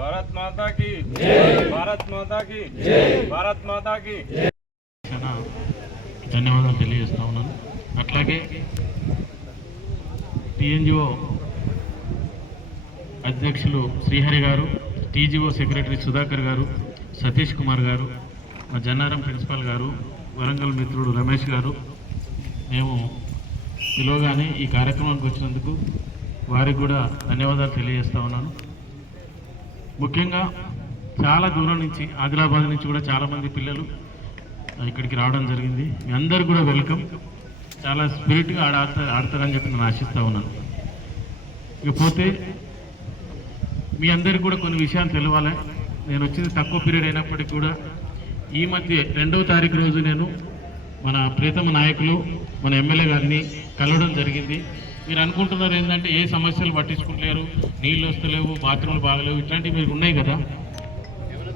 भारत माता की जय, भारत माता की जय, भारत माता की ధన్యవాదాలు తెలియజేస్తా ఉన్నాను. అట్లాగే టీఎన్జిఓ అధ్యక్షులు శ్రీహరి గారు, టీజీఓ సెక్రటరీ సుధాకర్ గారు, సతీష్ కుమార్ గారు, మా జన్నారం ప్రిన్సిపాల్ గారు, వరంగల్ మిత్రుడు రమేష్ గారు, మేము పిలువగానే ఈ కార్యక్రమానికి వచ్చినందుకు వారికి కూడా ధన్యవాదాలు తెలియజేస్తా ఉన్నాను. ముఖ్యంగా చాలా దూరం నుంచి, ఆదిలాబాద్ నుంచి కూడా చాలామంది పిల్లలు ఇక్కడికి రావడం జరిగింది. మీ అందరు కూడా వెల్కమ్. చాలా స్పిరిట్గా ఆడతారని చెప్పి నేను ఆశిస్తూ ఉన్నాను. ఇకపోతే మీ అందరికి కూడా కొన్ని విషయాలు తెలవాలి. నేను వచ్చింది తక్కువ పీరియడ్ అయినప్పటికీ కూడా ఈ మధ్య 2వ తారీఖు రోజు నేను మన ప్రీతమ నాయకులు మన ఎమ్మెల్యే గారిని కలవడం జరిగింది. మీరు అనుకుంటున్నారు ఏంటంటే ఏ సమస్యలు పట్టించుకుంటలేరు, నీళ్ళు వస్తలేవు, బాత్రూమ్లు బాగలేవు, ఇట్లాంటివి మీరు ఉన్నాయి కదా.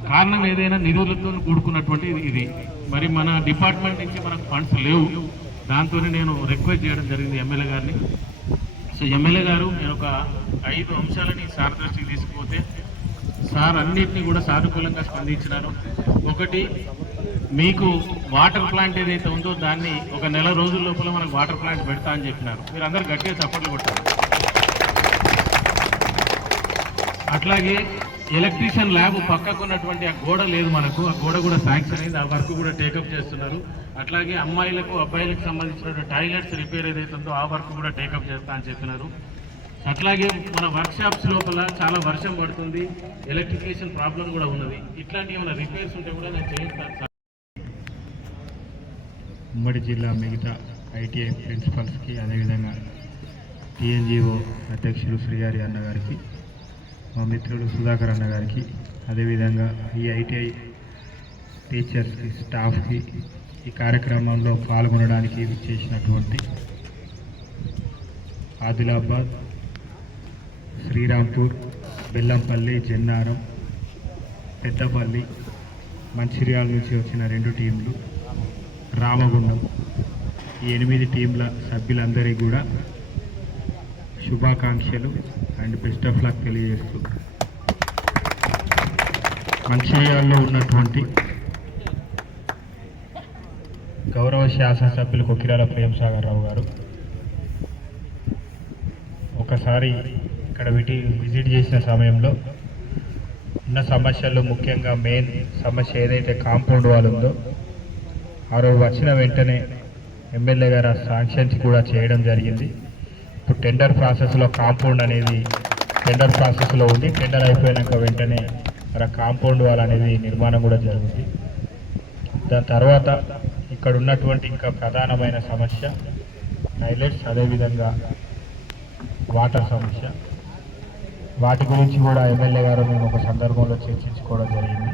కారణం ఏదైనా నిధులతో కూడుకున్నటువంటి ఇది. మరి మన డిపార్ట్మెంట్ నుంచి మనకు ఫండ్స్ లేవు. దాంతోనే నేను రిక్వెస్ట్ చేయడం జరిగింది ఎమ్మెల్యే గారిని. సో ఎమ్మెల్యే గారు నేను ఒక 5 అంశాలని సార్ దృష్టికి తీసుకుపోతే సార్ అన్నింటినీ కూడా సానుకూలంగా స్పందించినారు. ఒకటి, మీకు వాటర్ ప్లాంట్ ఏదైతే ఉందో దాన్ని ఒక నెల రోజుల లోపల మనకు వాటర్ ప్లాంట్ పెడతా అని చెప్పినారు. మీరు అందరు గట్టిగా చప్పట్లు కొట్టారు. అట్లాగే ఎలక్ట్రీషియన్ ల్యాబ్ పక్కకున్నటువంటి ఆ గోడ లేదు మనకు, ఆ గోడ కూడా శాంక్షన్ అయింది. ఆ వర్క్ కూడా టేకప్ చేస్తున్నారు. అట్లాగే అమ్మాయిలకు అబ్బాయిలకు సంబంధించిన టాయిలెట్స్ రిపేర్ ఏదైతే ఉందో ఆ వర్క్ కూడా టేకప్ చేస్తా అని చెప్పినారు. అట్లాగే మన వర్క్షాప్స్ లోపల చాలా వర్షం పడుతుంది, ఎలక్ట్రిఫికేషన్ ప్రాబ్లం కూడా ఉన్నది. ఇట్లాంటి ఏమైనా రిపేర్స్ ఉంటే కూడా నేను చేయిస్తాను. ఉమ్మడి జిల్లా మిగతా ఐటీఐ ప్రిన్సిపల్స్కి, అదేవిధంగా టీఎన్జిఓ అధ్యక్షులు శ్రీహరి అన్నగారికి, మా మిత్రుడు సుధాకర్ అన్నగారికి, అదేవిధంగా ఈ ఐటీఐ టీచర్స్కి, స్టాఫ్కి, ఈ కార్యక్రమంలో పాల్గొనడానికి విచ్చేసినటువంటి ఆదిలాబాద్, శ్రీరాంపూర్, బెల్లంపల్లి, జన్నారం, పెద్దపల్లి, మంచిర్యాల నుంచి వచ్చిన 2 టీంలు, రామగుండం, ఈ 8 టీంల సభ్యులందరికీ కూడా శుభాకాంక్షలు అండ్ బెస్ట్ ఆఫ్ లక్ తెలియజేస్తూ, మంచిర్యాలలో ఉన్నటువంటి గౌరవ శాసనసభ్యులు కొకిరాల ప్రేమసాగర్ రావు గారు ఒకసారి ఇక్కడ విజిట్ చేసిన సమయంలో ఉన్న సమస్యల్లో ముఖ్యంగా మెయిన్ సమస్య ఏదైతే కాంపౌండ్ వాల్ ఉందో ఆ రోజు వచ్చిన వెంటనే ఎమ్మెల్యే గారు ఆ శాంక్షన్స్ కూడా చేయడం జరిగింది. ఇప్పుడు టెండర్ ప్రాసెస్లో కాంపౌండ్ అనేది టెండర్ ప్రాసెస్లో ఉంది. టెండర్ అయిపోయినాక వెంటనే మన కాంపౌండ్ వాల్ అనేది నిర్మాణం కూడా జరుగుతుంది. దాని తర్వాత ఇక్కడ ఉన్నటువంటి ఇంకా ప్రధానమైన సమస్య టాయిలెట్స్, అదేవిధంగా వాటర్ సమస్య. వాటి గురించి కూడా ఎమ్మెల్యే గారు మేము ఒక సందర్భంలో చర్చించుకోవడం జరిగింది.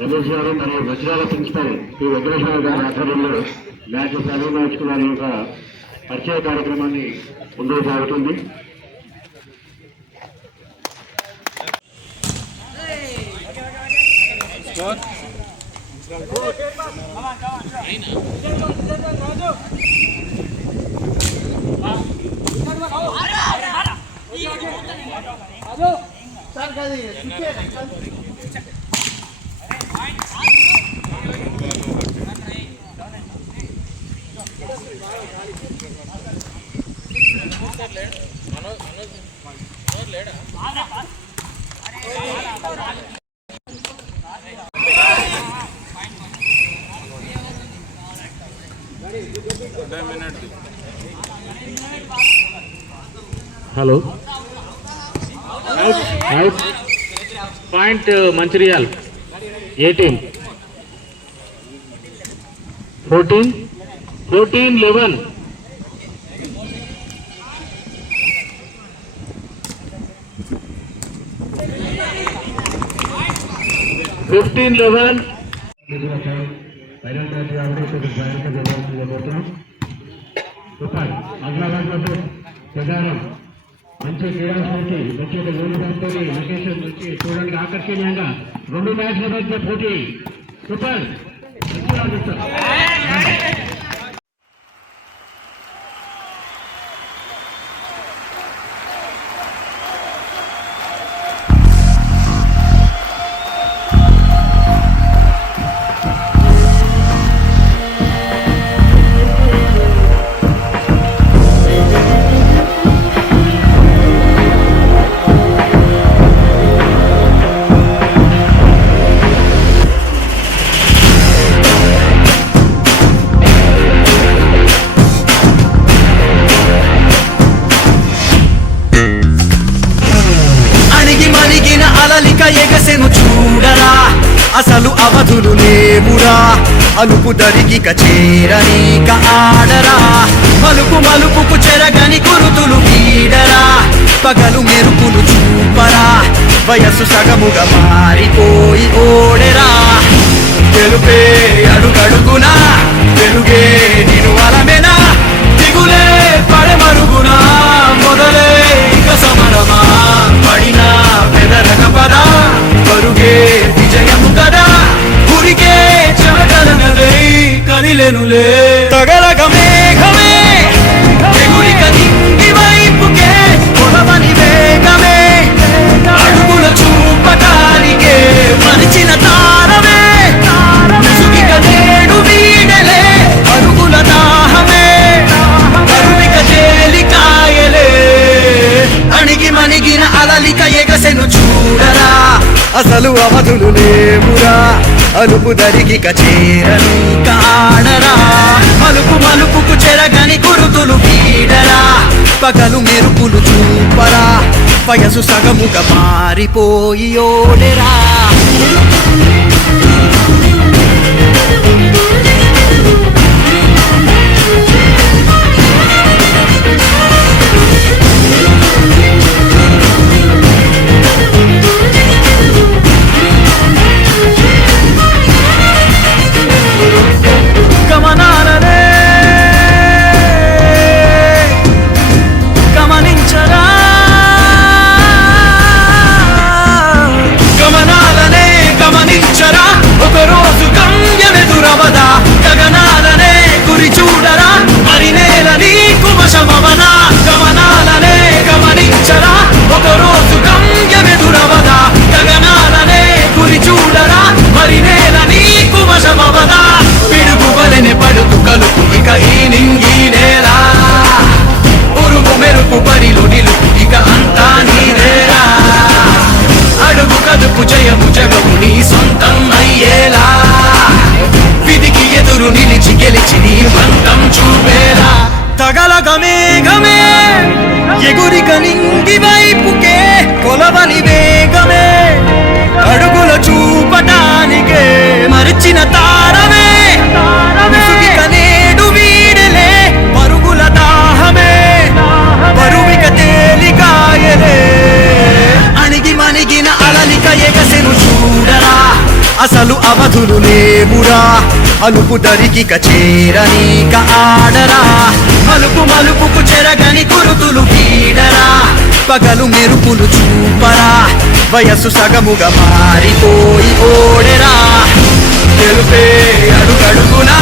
రమేష్ గారు మరియు వజ్రాల ప్రిన్సిపల్ పి వెంకటేశ్వర గారి ఆధ్వర్యంలో మ్యాచ్ ప్రారంభించుకు వారి యొక్క పరిచయ కార్యక్రమాన్ని ముందుకు సాగుతుంది. హలో అవుట్ పాయింట్ మంచిర్యాల్ 18 14 11 15-11 మంచి క్రీడాస్ఫూర్తి ప్రత్యేక యూనిఫామ్తో లొకేషన్ నుంచి చూడడానికి ఆకర్షణీయంగా 2 మ్యాచ్ల మధ్య పోటీ. సూపర్ ఎగసెను చూడరా, అసలు అవధులు లేవురా, అలుపు దరిగిక చేరనీక ఆడరా, మలుపు మలుపుకు చెరగని గురుతులు వీడరా, పగలు మెరుపులు చూపరా, వయస్సు సగముగా మారిపోయి ఓడెరా, గెలుపే అడుగడుగునా, వెలుగే నిను అలమెనా, దిగులే పడమరుగునా, మొదలే ఇక సమరమా, పడినా పెదరగ పదా, పరుగే విజయము కదా, ఉరికే చెమటలనలే కదిలెనులే, తగలగ మేఘమే ఎగురిక నింగి వైపుకే, కొలవని వేగమే అడుగుల చూపటానికే, మరిచిన తారమే ముసుగిక నేడు వీడలే, అరుగుల దాహమే కరువిక తేలికాయలే, అణిగి మణిగిన అలలిక ఎగసెను చూడరా, అసలు అవధులు లేవురా, అలుపు దరిగిక చేరని కాడరా, మలుపు మలుపుకు చెరగని గురుతులు వీడరా, పగలు మెరుపులు చూపరా, వయసు సగముగా మారిపోయి ఓడెరా. గమనాలనే గమనించరా, గమనాలనే అవధులు లేవురా అలుపు దరికిక చేరనీక ఆడరా మలుపు మలుపుకు చెరగని గురుతులు గీడరా పగలు మెరుపులు చూపరా వయస్సు సగముగా మారిపోయి ఓడెరా తెలుపే అడుగడుగునా